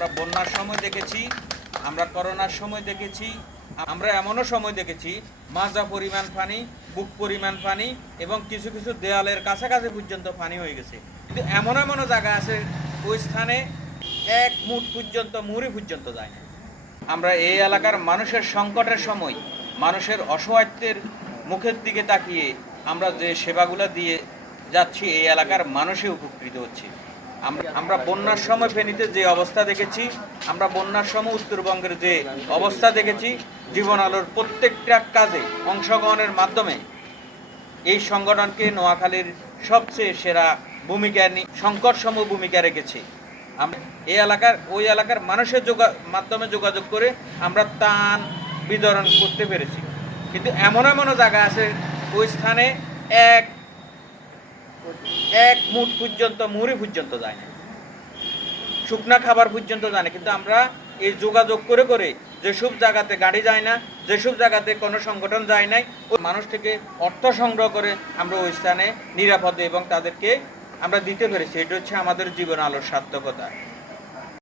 আমরা বন্যার সময় দেখেছি, আমরা করোনার সময় দেখেছি, আমরা এমনও সময় দেখেছি মাজা পরিমাণ পানি, বুক পরিমাণ পানি এবং কিছু কিছু দেয়ালের কাছাকাছি পর্যন্ত পানি হয়ে গেছে। কিন্তু এমনও জায়গা আছে ওই স্থানে এক মুঠ পর্যন্ত মুড়ি পর্যন্ত যায় না। আমরা এই এলাকার মানুষের সংকটের সময় মানুষের অসহায়ত্বের মুখের দিকে তাকিয়ে আমরা যে সেবাগুলো দিয়ে যাচ্ছি, এই এলাকার মানুষই উপকৃত হচ্ছে। আমরা বন্যার সময় ফেনীতে যে অবস্থা দেখেছি, আমরা বন্যার সময় উত্তরবঙ্গের যে অবস্থা দেখেছি, জীবন আলোর প্রত্যেকটা কাজে অংশগ্রহণের মাধ্যমে এই সংগঠনকে নোয়াখালীর সবচেয়ে সেরা ভূমিকা সংকটসমূহ ভূমিকা রেখেছে। আমরা ওই এলাকার মানুষের মাধ্যমে যোগাযোগ করে আমরা ত্রাণ বিতরণ করতে পেরেছি। কিন্তু এমনও জায়গা আছে ওই স্থানে এক মুঠ পর্যন্ত মুড়ি পর্যন্ত যায় না, শুকনা খাবার পর্যন্ত যায় না। কিন্তু আমরা এই যোগাযোগ করে করে যেসব জায়গাতে গাড়ি যায় না, যেসব জায়গাতে কোনো সংগঠন যায় নাই, ওই মানুষ থেকে অর্থ সংগ্রহ করে আমরা ওই স্থানে নিরাপদে এবং তাদেরকে আমরা দিতে পেরেছি। এটা হচ্ছে আমাদের জীবন আলোর সার্থকতা।